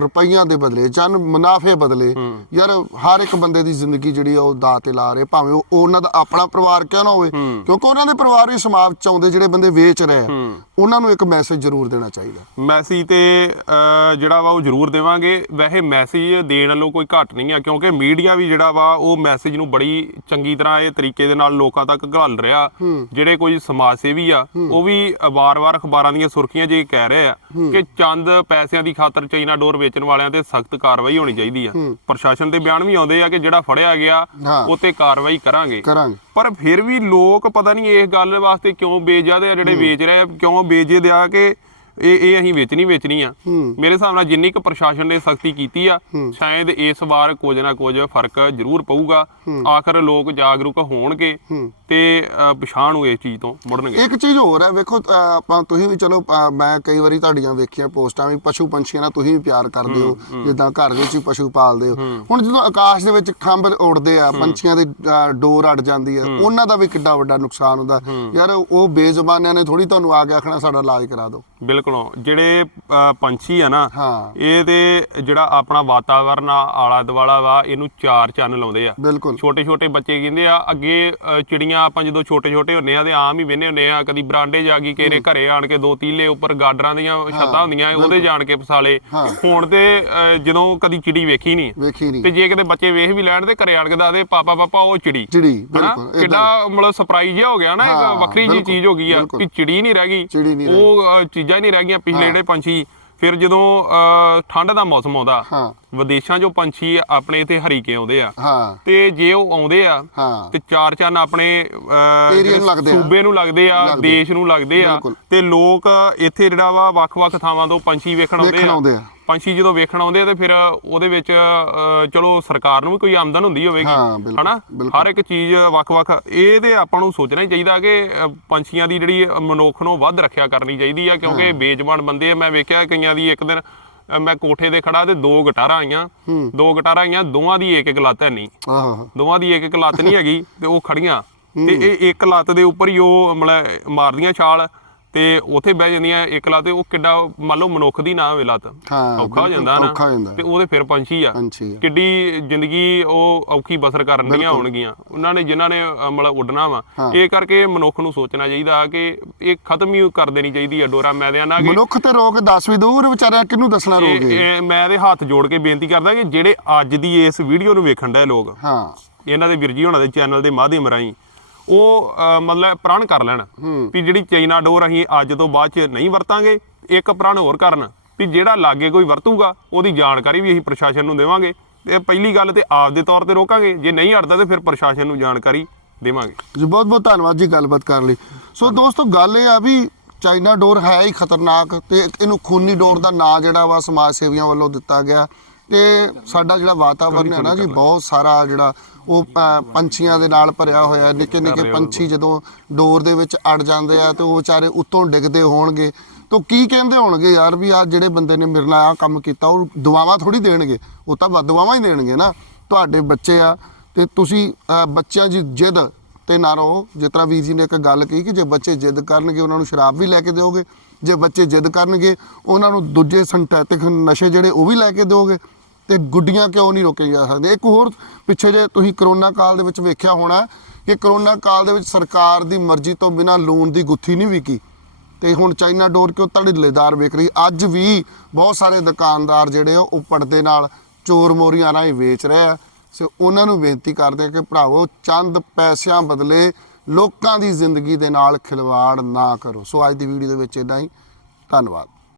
ਰੁਪਈਆਂ ਦੇ ਬਦਲੇ ਚੰਦ ਮੁਨਾਫੇ ਬਦਲੇ ਯਾਰ ਹਰ ਇੱਕ ਬੰਦੇ ਦੀ ਜ਼ਿੰਦਗੀ ਜਿਹੜੀ ਆ ਉਹ ਦਾਅ ਤੇ ਲਾ ਰਹੇ ਭਾਵੇਂ ਉਹ ਉਹਨਾਂ ਦਾ ਆਪਣਾ ਪਰਿਵਾਰ ਕਿਉਂ ਨਾ ਹੋਵੇ? ਕਿਉਂਕਿ ਉਹਨਾਂ ਦੇ ਪਰਿਵਾਰ ਵੀ ਸਮਾਜ ਚ ਆਉਂਦੇ ਜਿਹੜੇ ਬੰਦੇ ਵੇਚ ਰਹੇ ਆ। ਉਹਨਾਂ ਨੂੰ ਇੱਕ ਮੈਸੇਜ ਜ਼ਰੂਰ ਦੇਣਾ ਚਾਹੀਦਾ। ਮੈਸੇਜ ਤੇ ਜਿਹੜਾ ਵਾ ਉਹ ਜ਼ਰੂਰ ਦੇਵਾਂਗੇ। ਵੈਸੇ ਮੈਸੇਜ ਦੇਣ ਵੱਲੋਂ ਕੋਈ ਘੱਟ ਨਹੀਂ ਆ ਕਿਉਂਕਿ ਮੀਡੀਆ ਵੀ ਜਿਹੜਾ ਵਾ ਉਹ ਮੈਸੇਜ ਨੂੰ ਬੜੀ ਚੰਗੀ ਤਰ੍ਹਾਂ ਇਹ ਤਰੀਕੇ ਦੇ ਨਾਲ ਲੋਕਾਂ ਤੱਕ ਘੱਲ ਰਿਹਾ। ਜਿਹੜੇ ਕੋਈ ਸਮਾਜ ਸੇਵੀ ਆ ਉਹ ਵੀ ਵਾਰ-ਵਾਰ ਅਖਬਾਰਾਂ ਦੀਆਂ ਸੁਰਖੀਆਂ ਇਹ ਕਹਿ ਰਹੇ ਆ ਕਿ ਚੰਦ ਪੈਸਿਆਂ ਦੀ ਖਾਤਰ ਚਾਈਨਾ ਡੋਰ ਵੇਚਣ ਵਾਲਿਆਂ ਤੇ ਸਖਤ ਕਾਰਵਾਈ ਹੋਣੀ ਚਾਹੀਦੀ ਆ। ਪ੍ਰਸ਼ਾਸਨ ਦੇ ਬਿਆਨ ਵੀ ਆਉਂਦੇ ਆ ਕਿ ਜਿਹੜਾ ਫੜਿਆ ਗਿਆ। ਉਹ ਤੇ ਕਾਰਵਾਈ ਕਰਾਂਗੇ। ਕਰਾਂਗੇ। ਪਰ ਫਿਰ ਵੀ ਲੋਕ ਪਤਾ ਨਹੀਂ ਇਸ ਗੱਲ ਵਾਸਤੇ ਕਿਉਂ ਬੇਜਾਦੇ ਆ ਜਿਹੜੇ ਵੇਚ ਰਹੇ ਆ ਕਿਉਂ ਬੇਜਦੇ ਆ ਕਿ ਇਹ ਇਹ ਅਸੀਂ ਵੇਚਣੀ ਵੇਚਣੀ ਆ। ਮੇਰੇ ਹਿਸਾਬ ਨਾਲ ਜਿੰਨੀ ਕੁ ਪ੍ਰਸ਼ਾਸਨ ਨੇ ਸਖਤੀ ਕੀਤੀ ਆ ਸ਼ਾਇਦ ਇਸ ਵਾਰ ਕੁਝ ਨਾ ਕੁਝ ਫ਼ਰਕ ਜ਼ਰੂਰ ਪਊਗਾ। ਆਖਰ ਲੋਕ ਜਾਗਰੂਕ ਹੋਣਗੇ ਤੇ ਪਛਾਣ ਨੂੰ ਇਸ ਚੀਜ਼ ਤੋਂ ਮੁੜਨਗੇ। ਇੱਕ ਚੀਜ਼ ਹੋਰ ਹੈ ਵੇਖੋ ਆਪਾਂ ਤੁਸੀਂ ਵੀ ਚਲੋ ਮੈਂ ਕਈ ਵਾਰੀ ਤੁਹਾਡੀਆਂ ਵੇਖੀਆਂ ਪੋਸਟਾਂ ਵੀ ਪਸ਼ੂ ਪੰਛੀਆਂ ਨਾਲ ਤੁਸੀਂ ਵੀ ਪਿਆਰ ਕਰਦੇ ਹੋ ਜਿੱਦਾਂ ਘਰ ਵਿੱਚ ਹੀ ਪਸ਼ੂ ਪਾਲਦੇ ਹੋ। ਹੁਣ ਜਦੋਂ ਆਕਾਸ਼ ਦੇ ਵਿੱਚ ਖੰਭ ਉੜਦੇ ਆ ਪੰਛੀਆਂ ਦੀ ਡੋਰ ਅੜ ਜਾਂਦੀ ਹੈ। ਉਹਨਾਂ ਦਾ ਵੀ ਕਿੱਡਾ ਵੱਡਾ ਨੁਕਸਾਨ ਹੁੰਦਾ। ਯਾਰ ਉਹ ਬੇਜ਼ੁਬਾਨਿਆਂ ਨੇ ਥੋੜੀ ਤੁਹਾਨੂੰ ਆ ਕੇ ਆਖਣਾ ਸਾਡਾ ਇਲਾਜ ਕਰਾ ਦਿਓ। ਬਿਲਕੁਲ। ਬਿਲਕੁਲ ਜਿਹੜੇ ਅ, ਪੰਛੀ ਆ ਨਾ ਹਾਂ। ਇਹ ਤੇ ਜਿਹੜਾ ਆਪਣਾ ਵਾਤਾਵਰਨ ਆ ਆਲਾ ਦੁਆਲਾ ਵਾ ਇਹਨੂੰ ਚਾਰ ਚੰਨ ਲਾਉਂਦੇ ਆ। ਬਿਲਕੁਲ। ਛੋਟੇ ਛੋਟੇ ਬੱਚੇ ਕਹਿੰਦੇ ਆ ਅੱਗੇ ਅ, ਚਿੜੀਆਂ ਆਪਾਂ ਜਦੋਂ ਛੋਟੇ ਛੋਟੇ ਹੁੰਨੇ ਆ ਤੇ ਆਮ ਹੀ ਵੇਨੇ ਹੁੰਨੇ ਆ ਕਦੀ ਬਰਾਂਡੇ ਜਾ ਗਈ ਕਿਹੜੇ ਘਰੇ ਆਣ ਕੇ ਦੋ ਤੀਲੇ ਉੱਪਰ ਗਾਡਰਾਂ ਦੀਆਂ ਛੱਤਾਂ ਹੁੰਦੀਆਂ ਉਹਦੇ ਜਾਣ ਕੇ ਫਸਾਲੇ। ਹਾਂ। ਹੁਣ ਤੇ ਅ, ਜਦੋਂ ਕਦੀ ਚਿੜੀ ਵੇਖੀ ਨਹੀਂ ਵੇਖੀ ਨਹੀਂ ਤੇ ਜੇ ਕਿਤੇ ਬੱਚੇ ਵੇਖ ਵੀ ਲੈਣ ਤੇ ਘਰੇ ਆਣ ਕੇ ਦੱਸਦੇ ਪਾਪਾ ਪਾਪਾ ਉਹ ਚਿੜੀ। ਚਿੜੀ ਹਨਾ? ਬਿਲਕੁਲ ਏਦਾਂ ਕਿੱਡਾ ਮਤਲਬ ਸਰਪ੍ਰਾਈਜ਼ ਜਿਹਾ ਹੋ ਗਿਆ ਨਾ ਹਾਂ, ਇੱਕ ਵੱਖਰੀ ਜੀ ਬਿਲਕੁਲ, ਚੀਜ਼ ਹੋ ਗਈ ਆ ਬਿਲਕੁਲ। ਕਿ ਚਿੜੀ ਨਹੀਂ ਰਹਿ ਗਈ। ਚਿੜੀ ਨਹੀਂ ਉਹ ਅ, ਚੀਜ਼ਾਂ ਹੀ ਨਹੀਂ ਰਹਿ ਗਈਆਂ ਪਿਛਲੇ। ਜਿਹੜੇ ਪੰਛੀ ਫਿਰ ਜਦੋਂ ਠੰਡ ਦਾ ਮੌਸਮ ਆਉਂਦਾ ਹਾਂ ਵਿਦੇਸ਼ਾਂ 'ਚੋਂ ਪੰਛੀ ਆਪਣੇ ਇੱਥੇ ਹਰੀਕੇ ਆਉਂਦੇ ਆ ਹਾਂ ਤੇ ਜੇ ਉਹ ਆਉਂਦੇ ਆ ਹਾਂ ਤੇ ਚਾਰ ਚੰਨ ਆਪਣੇ ਨੂੰ ਲੱਗਦੇ ਆ। ਸੂਬੇ ਨੂੰ ਲੱਗਦੇ ਆ। ਦੇਸ਼ ਨੂੰ ਲੱਗਦੇ ਆ। ਤੇ ਲੋਕ ਇੱਥੇ ਜਿਹੜਾ ਵਾ ਵੱਖ-ਵੱਖ ਥਾਵਾਂ ਤੋਂ ਪੰਛੀ ਵੇਖਣ ਆਉਂਦੇ ਆ। ਪੰਛੀ ਜਦੋਂ ਵੇਖਣ ਆਉਂਦੇ ਆ ਤੇ ਫਿਰ ਉਹਦੇ ਵਿੱਚ ਚਲੋ ਸਰਕਾਰ ਨੂੰ ਵੀ ਕੋਈ ਆਮਦਨ ਹੁੰਦੀ ਹੋਵੇਗੀ ਹਨਾ। ਹਰ ਇੱਕ ਚੀਜ਼ ਵੱਖ-ਵੱਖ ਇਹ ਤੇ ਆਪਾਂ ਨੂੰ ਸੋਚਣਾ ਹੀ ਚਾਹੀਦਾ ਕਿ ਪੰਛੀਆਂ ਦੀ ਜਿਹੜੀ ਮਨੁੱਖ ਨੂੰ ਵੱਧ ਰੱਖਿਆ ਕਰਨੀ ਚਾਹੀਦੀ ਆ ਕਿਉਂਕਿ ਬੇਜਵਾਨ ਬੰਦੇ ਆ ਮੈਂ ਵੇਖਿਆ ਕਈਆਂ ਦੀ ਇੱਕ ਦਿਨ ਮੈਂ ਕੋਠੇ ਤੇ ਖੜਾ ਤੇ ਦੋ ਗਟਾਰਾਂ ਆਈਆਂ। ਦੋ ਗਟਾਰਾਂ ਆਈਆਂ ਦੋਵਾਂ ਦੀ ਇੱਕ ਇੱਕ ਲੱਤ ਹੈ ਨਹੀਂ। ਆਹੋ ਦੋਵਾਂ ਦੀ ਇੱਕ ਇੱਕ ਲੱਤ ਨਹੀਂ ਹੈਗੀ ਤੇ ਉਹ ਖੜੀਆਂ। ਤੇ ਇਹ ਇੱਕ ਲੱਤ ਦੇ ਉੱਪਰ ਹੀ ਉਹ ਮਤਲਬ ਮਾਰਦੀਆਂ ਛਾਲ। ਤੇ ਉਥੇ ਬਹਿ ਜਾਂਦੀਆਂ ਇੱਕ ਲੱਤ ਤੇ ਉਹ ਕਿੱਡਾ ਮੰਨ ਲਓ ਮਨੁੱਖ ਦੀ ਨਾ ਹੋਵੇ ਲੱਤ ਹਾਂ, ਔਖਾ ਹੋ ਜਾਂਦਾ ਨਾ। ਤੇ ਉਹਦੇ ਫਿਰ ਪੰਛੀ ਆ। ਕਿੱਡੀ ਜ਼ਿੰਦਗੀ ਉਹ ਔਖੀ ਬਸਰ ਕਰਨ ਦੀਆਂ ਹੋਣਗੀਆਂ। ਉਹਨਾਂ ਨੇ ਜਿਨ੍ਹਾਂ ਨੇ ਮਤਲਬ ਉੱਡਣਾ ਵਾ ਇਹ ਕਰਕੇ ਮਨੁੱਖ ਨੂੰ ਸੋਚਣਾ ਚਾਹੀਦਾ ਕਿ ਇਹ ਖਤਮ ਹੀ ਕਰ ਦੇਣੀ ਚਾਹੀਦੀ ਆ ਡੋਰਾ। ਮੈਦਿਆਂ ਨਾਲ ਕਿ ਮਨੁੱਖ ਤੇ ਰੋਕ 10 ਵੀ ਦੂਰ ਵਿਚਾਰਿਆ ਕਿਹਨੂੰ ਦੱਸਣਾ ਰੋਗੇ ਇਹ ਮੈਂ ਇਹਦੇ ਹੱਥ ਜੋੜ ਕੇ ਬੇਨਤੀ ਕਰਦਾ ਕਿ ਜਿਹੜੇ ਅੱਜ ਦੀ ਇਸ ਵੀਡੀਓ ਨੂੰ ਵੇਖਣ ਡਏ ਲੋਕ ਹਾਂ। ਇਹਨਾਂ ਦੇ ਵੀਰਜੀ ਹੋਣਾ ਦੇ ਚੈਨਲ ਦੇ ਮਾਧਿਅਮ ਰਾਹੀਂ ਉਹ ਅਹ, ਮਤਲਬ ਪ੍ਰਣ ਕਰ ਲੈਣ। ਵੀ ਜਿਹੜੀ ਚਾਈਨਾ ਡੋਰ ਅਸੀਂ ਅੱਜ ਤੋਂ ਬਾਅਦ ਚ ਨਹੀਂ ਵਰਤਾਂਗੇ ਇੱਕ ਪ੍ਰਣ ਹੋਰ ਕਰਨ। ਵੀ ਜਿਹੜਾ ਲਾਗੇ ਕੋਈ ਵਰਤੂਗਾ ਉਹਦੀ ਜਾਣਕਾਰੀ ਵੀ ਅਸੀਂ ਪ੍ਰਸ਼ਾਸਨ ਨੂੰ ਦੇਵਾਂਗੇ। ਤੇ ਪਹਿਲੀ ਗੱਲ ਤੇ ਆਪ ਦੇ ਤੌਰ ਤੇ ਰੋਕਾਂਗੇ। ਜੇ ਨਹੀਂ ਹਟਦਾ ਤੇ ਫਿਰ ਪ੍ਰਸ਼ਾਸਨ ਨੂੰ ਜਾਣਕਾਰੀ ਦੇਵਾਂਗੇ। ਜੀ ਬਹੁਤ ਬਹੁਤ ਧੰਨਵਾਦ ਜੀ ਗੱਲਬਾਤ ਕਰਨ ਲਈ। ਸੋ ਦੋਸਤੋ ਗੱਲ ਇਹ ਆ ਵੀ ਚਾਈਨਾ ਡੋਰ ਹੈ ਹੀ ਖਤਰਨਾਕ ਤੇ ਇਹਨੂੰ ਖੂਨੀ ਡੋਰ ਦਾ ਨਾਂ ਜਿਹੜਾ ਵਾ ਸਮਾਜ ਸੇਵੀਆਂ ਵੱਲੋਂ ਦਿੱਤਾ ਗਿਆ। ਤੇ ਸਾਡਾ ਜਿਹੜਾ ਵਾਤਾਵਰਨ ਹੈ ਨਾ ਜੀ ਬਹੁਤ ਸਾਰਾ ਜਿਹੜਾ ਉਹ ਪੰਛੀਆਂ ਦੇ ਨਾਲ ਭਰਿਆ ਹੋਇਆ ਨਿੱਕੇ ਨਿੱਕੇ ਪੰਛੀ ਜਦੋਂ ਡੋਰ ਦੇ ਵਿੱਚ ਅੜ ਜਾਂਦੇ ਆ ਤੇ ਉਹ ਵਿਚਾਰੇ ਉੱਤੋਂ ਡਿੱਗਦੇ ਹੋਣਗੇ। ਤਾਂ ਕੀ ਕਹਿੰਦੇ ਹੋਣਗੇ ਯਾਰ ਵੀ ਆ ਜਿਹੜੇ ਬੰਦੇ ਨੇ ਮੇਰੇ ਨਾਲ ਆ ਕੰਮ ਕੀਤਾ ਉਹ ਦੁਆਵਾਂ ਥੋੜੀ ਦੇਣਗੇ ਉਹ ਤਾਂ ਦੁਆਵਾਂ ਹੀ ਦੇਣਗੇ ਨਾ। ਤੁਹਾਡੇ ਬੱਚੇ ਆ ਤੇ ਤੁਸੀਂ ਬੱਚਿਆਂ ਦੀ ਜਿੱਦ ਤੇ ਨਾ ਰਹੋ। ਜਿਸ ਤਰ੍ਹਾਂ ਵੀਰ ਜੀ ਨੇ ਇੱਕ ਗੱਲ ਕਹੀ ਕਿ ਜੇ ਬੱਚੇ ਜਿੱਦ ਕਰਨਗੇ ਉਹਨਾਂ ਨੂੰ ਸ਼ਰਾਬ ਵੀ ਲੈ ਕੇ ਦਿਓਗੇ। ਜੇ ਬੱਚੇ ਜਿੱਦ ਕਰਨਗੇ ਉਹਨਾਂ ਨੂੰ ਦੂਜੇ ਸਿੰਥੈਟਿਕ ਨਸ਼ੇ ਜਿਹੜੇ ਉਹ ਵੀ ਲੈ ਕੇ ਦਿਓਗੇ। ਤੇ ਗੁੱਡੀਆਂ ਕਿਉਂ ਨਹੀਂ ਰੋਕੀਆਂ ਜਾ ਸਕਦੇ ਇੱਕ ਹੋਰ ਪਿੱਛੇ ਜੇ ਤੁਸੀਂ ਕਰੋਨਾ ਕਾਲ ਦੇ ਵਿੱਚ ਵੇਖਿਆ ਹੋਣਾ ਕਿ ਕਰੋਨਾ ਕਾਲ ਦੇ ਵਿੱਚ ਸਰਕਾਰ ਦੀ ਮਰਜ਼ੀ ਤੋਂ ਬਿਨਾਂ ਲੋਨ ਦੀ ਗੁੱਥੀ ਨਹੀਂ ਵਿਕੀ। ਤੇ ਹੁਣ ਚਾਈਨਾ ਡੋਰ ਕਿਉਂ ਧੜਿੱਲੇਦਾਰ ਵੇਚ ਰਹੀ? ਅੱਜ ਵੀ ਬਹੁਤ ਸਾਰੇ ਦੁਕਾਨਦਾਰ ਜਿਹੜੇ ਆ, ਉਹ ਪਰਦੇ ਨਾਲ ਚੋਰ ਮੋਰੀਆਂ ਰਾਹੀਂ ਵੇਚ ਰਹੇ ਆ। ਸੋ ਉਹਨਾਂ ਨੂੰ ਬੇਨਤੀ ਕਰਦੇ ਆ ਕਿ ਭਰਾਵੋ, ਚੰਦ ਪੈਸਿਆਂ ਬਦਲੇ ਲੋਕਾਂ ਦੀ ਜ਼ਿੰਦਗੀ ਦੇ ਨਾਲ ਖਿਲਵਾੜ ਨਾ ਕਰੋ। ਸੋ ਅੱਜ ਦੀ ਵੀਡੀਓ ਦੇ ਵਿੱਚ ਇਦਾਂ ਹੀ। ਧੰਨਵਾਦ।